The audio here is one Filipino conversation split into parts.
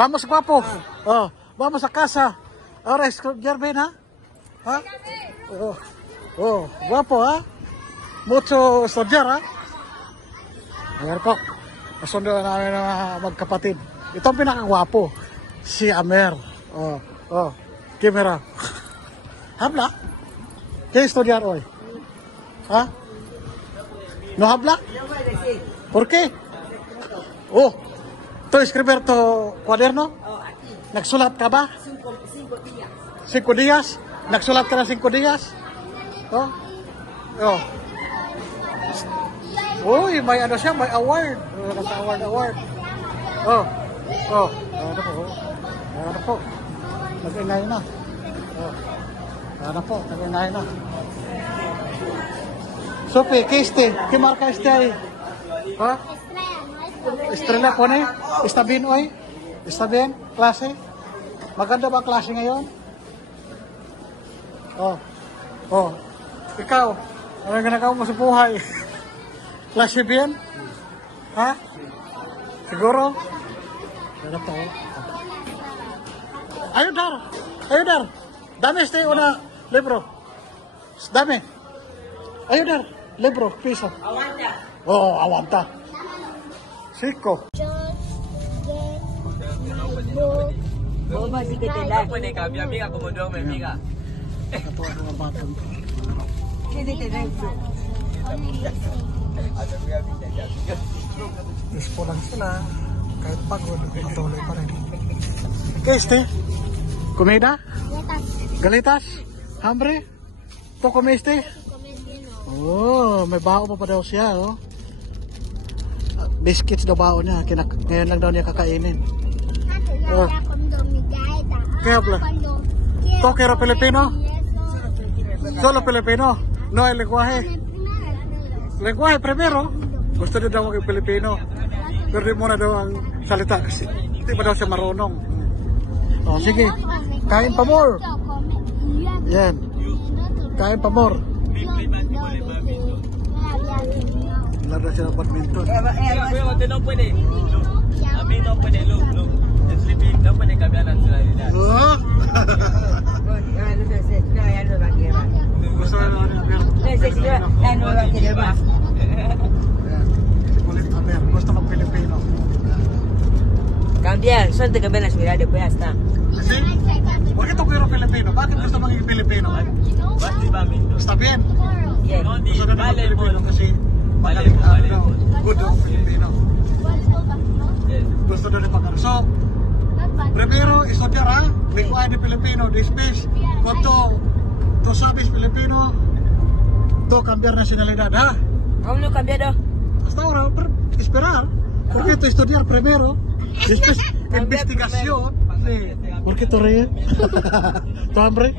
Vamos, guapo. Oh, vamos a casa. Ahora estudiar bien, ¿ah? ¿Ah? Guapo, ¿ah? Mucho estudiar, ¿ah? Ayan po. Nasundo na namin mga magkapatid. Ito ang pinakagwapo. Si Amer. Camera. Habla? ¿Qué estudiar hoy? ¿Ah? ¿No habla? ¿Por qué? Oh, ¿tú escribir tu cuaderno? Nagsulat ka ba? 5 días. Nagsulat ka na 5 días? Uy, may ano siya, may award. Award. Ano po. Nag-ingay na. Nag-ingay na. Sophie, ¿qué ¿Qué marca ahí? ¿Ah? Estrella pone? ¿Está bien hoy? ¿Está bien? ¿Klase? Maganda ba klase ngayon? Ikaw, ano ginagawa mo sa buhay? Klase bien? Ha? Siguro? Ano po? Ayudar! Dame una libro. Dame. Ayudar, libro, piso. Aguanta. Aguanta. 5. No puede cambiar, amiga, como duerme, amiga. Ispo lang sila. Kahit pagod, patuloy pa rin. ¿Qué ¿Comida? Galitas? Hambre? ¿Tú comiste? May bao pa daw siya, oh. Biscuits daw bao niya. Ngayon lang daw niya kakainin. ¿Qué habla? ¿Tú quiero Filipino? Solo Filipino? No el lenguaje. Lenguaje primero. Gusto niya daw maging Filipino. Pero di muna daw ang salita kasi hindi pa daw siya marunong. Sige. Kain pa more. Yan. Kain pa more. Laro na siya ng badminton. No puede. A mí no puede, look. Sleeping, no puede cambiar la nacionalidad. Gusto na naman yung Amer. Kulit Amer. Gusto mag-Pilipino. Cambiar, suerte cambiar la nacionalidad, después ya está. Kasi, bakit ako yung Pilipino? Bakit gusto maging Pilipino? Está bien. Gusto na naman Pilipino kasi magaling daw. Good ang Pilipino. Gusto na rin pagkano. So, primero, estudiar ha? Lingwahe de Pilipino. Después, cuando tú sabes Pilipino, tú cambiar nacionalidad ha? ¿Aún no cambiado? Hasta ahora, esperar. Porque tú estudiar primero, después investigación. Sí. ¿Por qué tú ríes? ¿Tú hambre?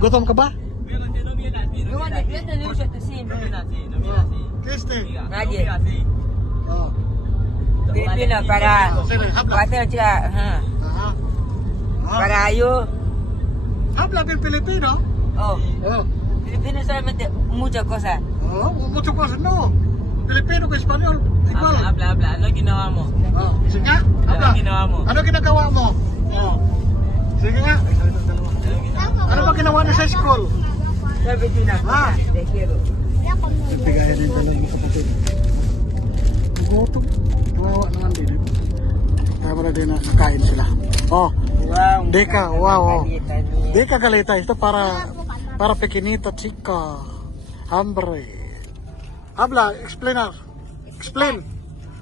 ¿Gutom ka ba? No, yo te digo yo te siento. ¿Qué Nadie. Filipino para hacer chica, para yo. ¿Habla bien filipino? Filipino solamente muchas cosas. Muchas cosas no. Filipino con español igual. Habla. Ano ginawa mo? Sige nga, habla. Ano ginawa mo? Ano ginagawa mo? Sige nga. Ano ba ginawa niyo sa school? Sabi din na, te quiero. Pigayan din talaga mga kapatid. Gutom. Kawawa naman din. Kaya pala din na nakain sila. Deka, wow. Deka galeta. Ito para pequeñita chica. Hambre. Habla, explain.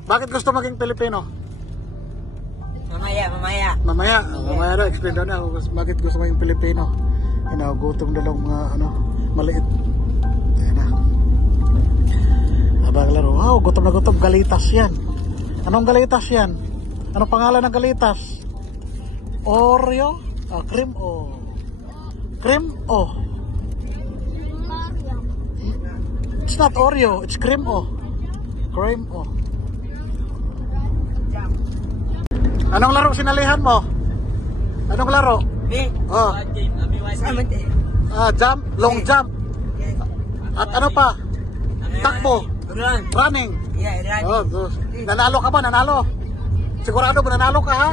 Bakit gusto maging Pilipino? Mamaya daw, explain daw na bakit gusto maging Pilipino. Gutom dalawang maliit. Ayan na. Habang laro, gutom na gutom, galitas yan. Anong galitas yan? Anong pangalan ng galitas? Oreo? Cream o? Cream o? It's not Oreo, it's cream o. Cream o. Anong laro sinalihan mo? Anong laro? Jump, long jump. At ano pa? Takbo. Running. Yeah, running. Nanalo ka ba? Nanalo? Sigurado ba nanalo ka ha?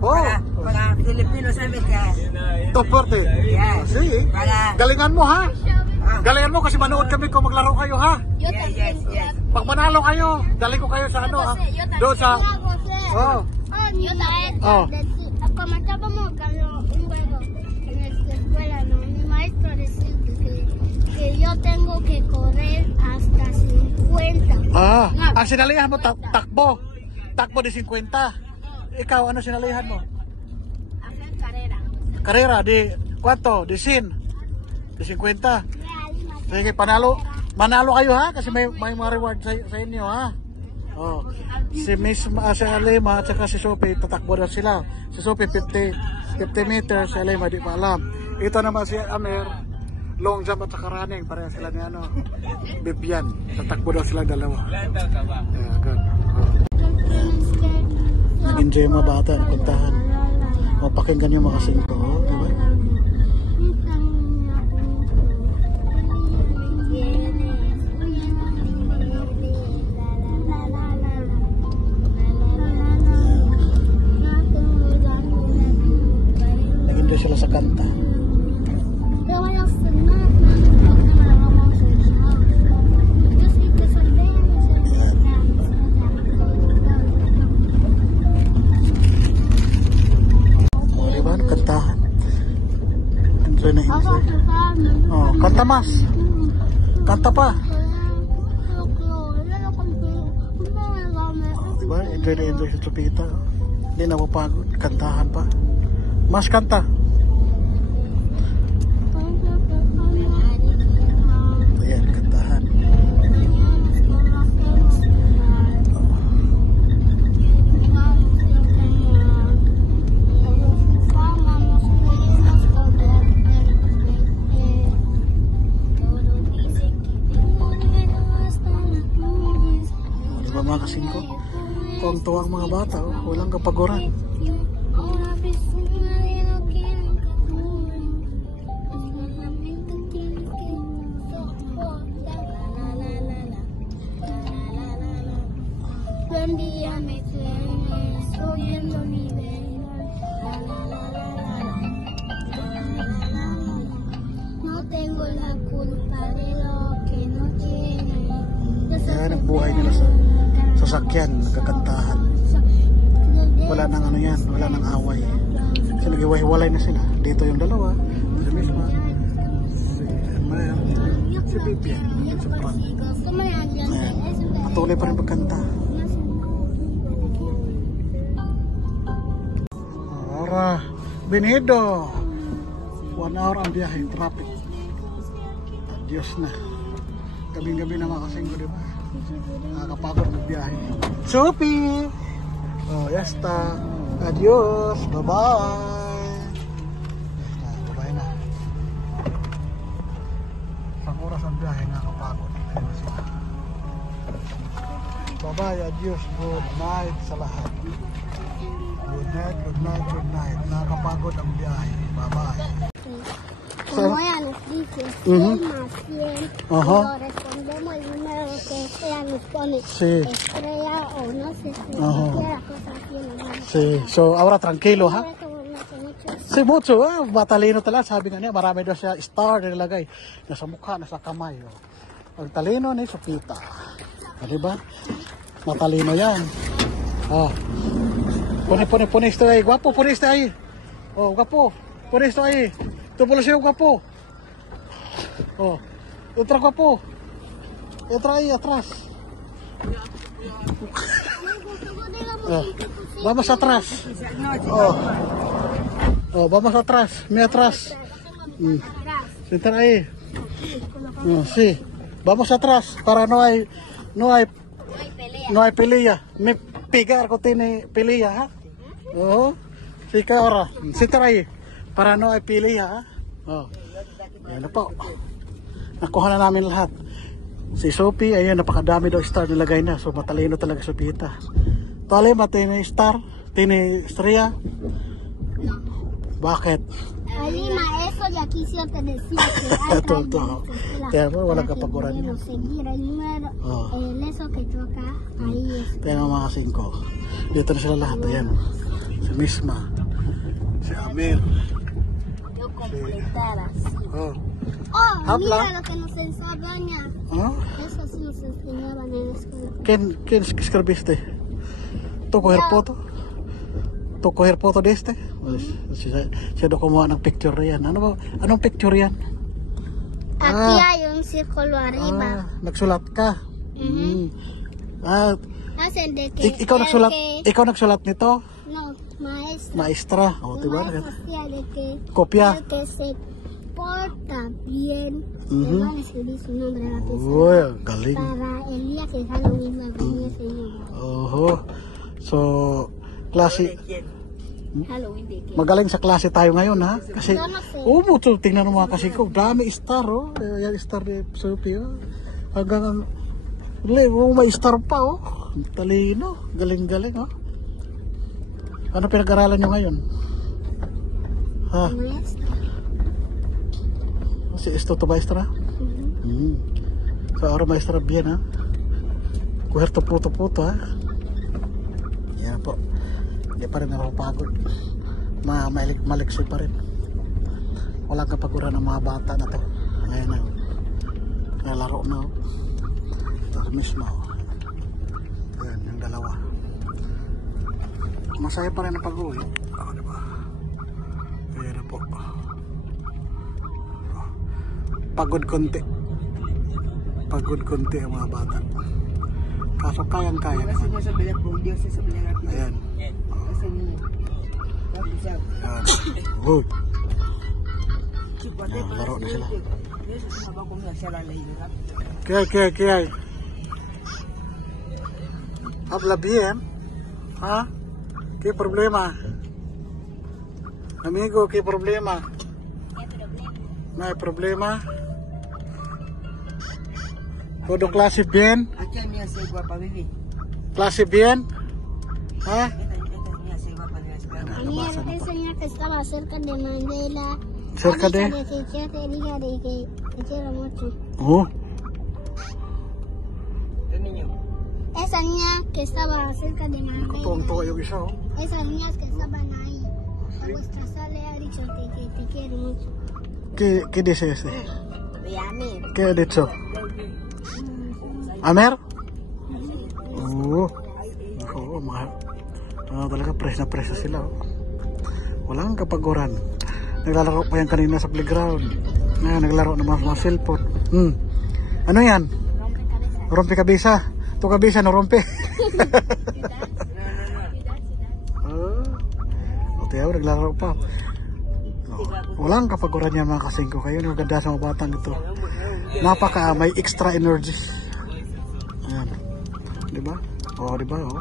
Oh. Para Filipino sabi ka. Top 40. Yes. See? Para, Galingan mo ha. Galingan mo kasi manood kami kung maglaro kayo ha. yes. Pag manalo kayo, dali ko kayo sa ano ha. Doon sa... Oh. Oh. Como estábamos jugando un juego en esta escuela, ¿no? Mi maestro decía que yo tengo que correr hasta 50. Ang sinalihan mo, takbo. Takbo di 50. Ikaw, ano sinalihan mo? Hacer carrera. Karera, di... Kwanto? Di 100. Di 50. Sige, manalo kayo ha, kasi may mga reward sa inyo ha. Oh. Si Miss si Alema at saka si Sophie tatakbo na sila. Si Sophie 50 meters, si Alema di pa alam. Ito naman si Amer, long jump at saka running, pareha sila ni ano, Bibian. Tatakbo daw sila dalawa. Yeah, good. Nag-enjoy yung mga bata na puntahan. Mapakinggan yung mga singko, diba? Nag-enjoy sila sa kanta. Kantahan. Enjoy na enjoy. Oh, kanta mas. Kanta pa. Oh, diba? Enjoy na enjoy si Chupita. Hindi na mapagod. Kantahan pa. Mas kanta. Ayan, kantahan. Mga kasingko, tuwang-tuwang mga bata, oh, walang kapaguran. Yan ang buhay nila sa sasakyan, nagkakantahan. Wala nang ano yan, wala nang away. Kasi nag-iwalay na sila. Dito yung dalawa, si Misma, si Maya, si Bibian, sa front. Ayan, patuloy pa rin pagkanta. Ahora, Benido. 1 hour ang biyahe, traffic. Adios na. Gabing-gabi na makasingko, di ba? Nakakapagod magbiyahe. Sophie! Oh, yasta. Adios. Bye-bye. Bye-bye na. Isang oras ang biyahe, nakakapagod. Bye-bye. Adios. Good night sa lahat. Good night, good night, good night. Nakakapagod ang biyahe. Bye-bye. Como ella nos dice 100 más 100, cuando respondemos el número que ella nos pone, estrella o no sé si cualquier cosa así. Sí, so ahora tranquilo ha? Si mucho, matalino talaga, sabi nga niya, marami daw siya star na nilagay. Nasa mukha, nasa kamay. Ang talino ni Sopita. Diba? Matalino yan. Pone esto ahí, guapo, pone esto ahí. Oh, guapo, pone esto ahí. Tu población, guapo. Oh, entra, guapo. Entra ahí atrás. Vamos atrás. Vamos atrás. Mira atrás. Entra ahí. Sí. Vamos atrás para no hay pelea. Me pegar ko tiene pelea, ha? Sí, que ahora. Entra ahí. Para no ay pili ha. Ayan na po. Nakuha na namin lahat. Si Sophie, ayun, napakadami daw star nilagay na. So matalino talaga Sophita. Talima, tini star? Tini estrella? Bakit? Alima, eso ya quisiera decir que hay Tonto. Kaya mo, walang kapaguran yan. seguir el número, el eso que toca, ahí es. Kaya mga 5. Dito na sila lahat. Ayan. Si Misma. Si Amir. Yo completar así. Oh. Oh, Habla. mira lo que nos enseñaban. ¿Ah? Eso sí nos enseñaban en la escuela. ¿Quién escribiste? ¿Tú coger foto? ¿Tú coger foto de este? Siya kumuha ng picture yan. Anong picture yan? Aquí hay un círculo arriba. Nagsulat ka? Hacen de que Ikaw nagsulat nito? No, maestra. Maestra. O, diba? Maestra de que Kopya. el que se porta bien le van a escribir su nombre a la pizarra. Uy, galing. Para el día que Halloween va a venir el señor. Oho. So, klase. Halloween de qué? Magaling sa klase tayo ngayon, ha? Kasi, No, no sé. so, tingnan mo mga kasi ko. Dami star, oh. Yan star ni Sophie, oh. Hanggang, may star pa, oh. Talino. Galing-galing, oh. Ano pinag-aralan nyo ngayon? Ha? Maestra. Si esto tu maestra? So, ahora maestra bien, ha? Kuher to puto, ha? Yan po. Hindi pa rin ako pagod. Maliksi pa rin. Walang kapaguran ng mga bata na to. Ayan na. Kaya laro na, oh. Ito mismo, oh. Ayan, yung dalawa. Masaya pa rin ang pag-uwi. Diba? Ayan na po. Pagod konti ang mga bata, kaso kayang-kaya Kasi mo sa bilang kung Diyos sa bilang natin. ayan. Kasi niyo. Tapos siya. Oh. Sipate pa laro na sila. Diyos habang kung siya lalay nila. Kaya habla bien, ha? ¿Qué problema? Amigo, ¿qué problema? No hay problema. Todo clase bien? Ito niya sa guapa bibi. Clase bien? ¿Ha? Ito niya sa guapa niya. A mí él me enseña que estaba cerca de Mandela. Cerca de? De que yo te diga de que te quiero mucho. Oh. Ito niyo. Esa niña que estaba cerca de Mandela. Tuwang-tuwa yung isa, oh. Esas niñas que estaban ahí. A vuestra sala le ha dicho que te quiere mucho. ¿Qué dice ese? De Amir. ¿Qué ha dicho? Amer? Oo. Oo, mga talaga press na press na sila. Oh. Walang kapaguran. Naglalaro pa yan kanina sa playground. Ngayon, naglaro na mga cellphone. Ano yan? Rompe kabisa. Ito kabisa na rompe. O tiyaw, naglalaro pa. Walang kapaguran yan mga kasingko. Kayo naganda sa mga batang ito. Napaka may extra energy. Ayan. Diba? Oo, diba? Oh.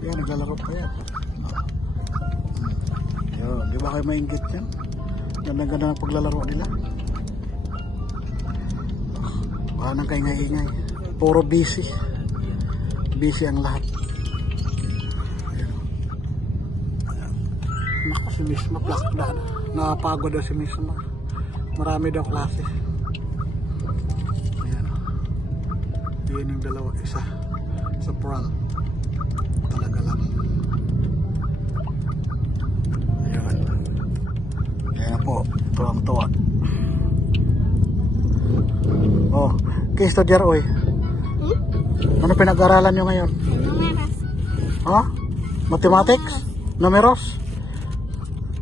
Yan, naglalaro pa yan. Yun, di ba kayo maingit yan? Ganda-ganda ng paglalaro nila. Wala nang kaingay-ingay. Puro busy. Busy ang lahat. Ayan. Ayan. Naku, si Miss Ma-plak na. Nakapagod daw si Miss Ma. Marami daw klase. Ayan. Yan yung dalawa. Isa sa prom. Talaga lang. Ayan. Ayan po. Tuwang-tuwa. Oh, ¿qué estudiar hoy? Ano pinag-aralan nyo ngayon? Numeras. Ha? Mathematics? Numeros?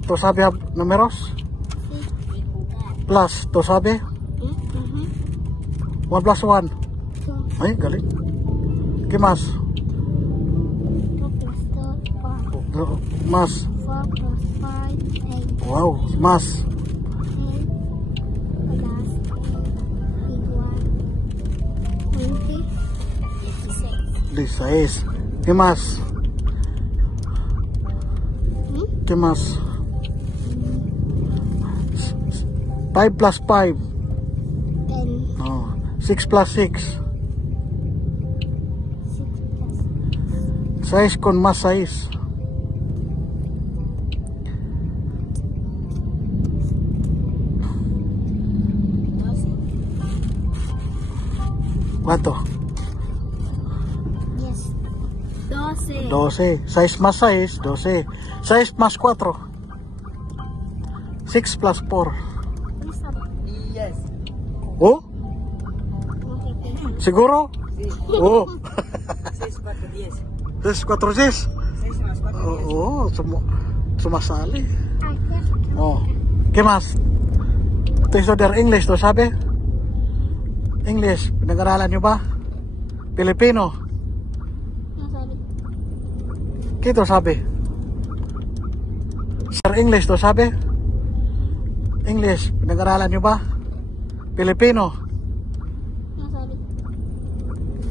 ¿Tú sabes numeros? Sí. Plus, ¿tú sabes? 1 plus 1. Ay, galing. ¿Qué más? 2 plus 2, 4. Más. 4 plus 5, 8. Wow, más. 8 plus igual 20. 16. ¿Qué más? ¿Qué más? 5 plus 5. 10. No. 6 plus 6. 6 plus 6 con más 6. 12. ¿Cuánto? 12. 12. 6 más 6, 12. 6 más 4. 6 plus 4. Isa ba? Yes. Oh? Okay. Siguro? Sí. Oh. 6, 4, 10. 6, 4, 6. 6 más 4, 10. Oo, sumasali. Ay, yes. Oh. ¿Qué más? Ito estudiar English to, sabi? English, pinag-aralan nyo ba? Filipino. Nasabi. Kito sabi? Sir English to, sabi? English, pinag-aralan nyo ba? Filipino. Nasabi.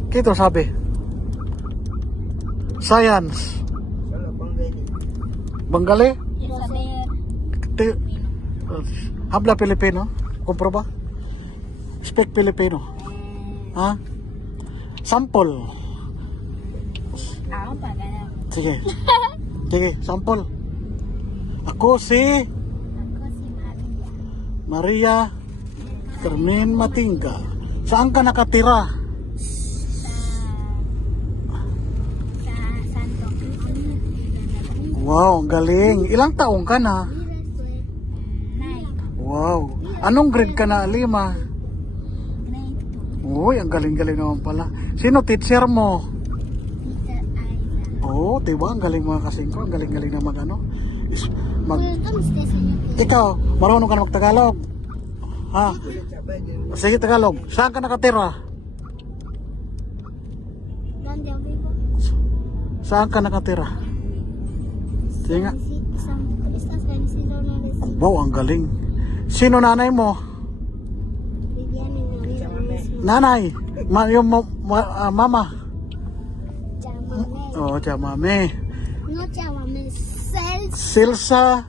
Kito sabi? Science. Solo Bengali. Bengali? Nasabi. Habla Filipino? Kumpro ba? Speak Filipino. Ha? Sample. Ako pa, ganun. Sige. Sige, sample. Ako si Ako si Maria Maria. Carmen Matingka. Saan ka nakatira? Sa Santo Cristo. Wow, ang galing. Ilang taong ka na? Wow. Anong grade ka na, Alima? Uy, ang galing-galing naman pala. Sino teacher mo? Teacher Aiza. Oh, diba? Ang galing mga kasingko. Ang galing-galing na mag-ano. Kamusta sa inyo? Ikaw, marunong ka na mag-Tagalog? Ha? Sige, Tagalog. Saan ka nakatira? Ganda ang vivo. Saan ka nakatira? Sige nga. San Cristas, San Isidro, Nueva Ecija. Wow, ang galing. Sino nanay mo? Viviane, Maria, Luis, Nanay. Yung mama. Chamame. Oh, chamame. No chamame, Cels. Silsa.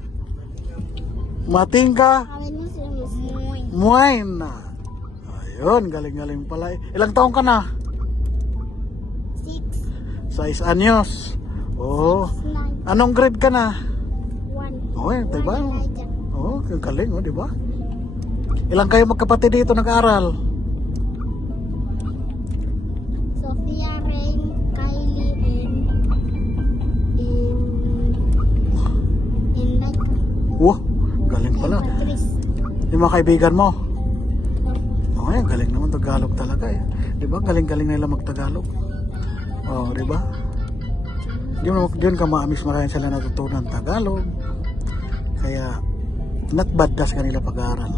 Matingka. A ver, no sé, muy. Muayna. Ayun, galing-galing pala. Ilang taong ka na? 6 6, anyos. Oh. 9, Anong grade ka na? 1. Oh, diba? Oh, ang galing, oh, diba? Ilang kayo magkapatid dito nag-aaral? Sofia, Rain, Kylie, and like, Wow, galing pala. Patrice. Yung mga kaibigan mo? Oh, ang galing naman Tagalog talaga eh. Diba? Galing-galing nila mag-Tagalog. Oh, diba? Diyan ka maamis maraming sila natutunan Tagalog. Kaya, not bad das kanila pag-aaral.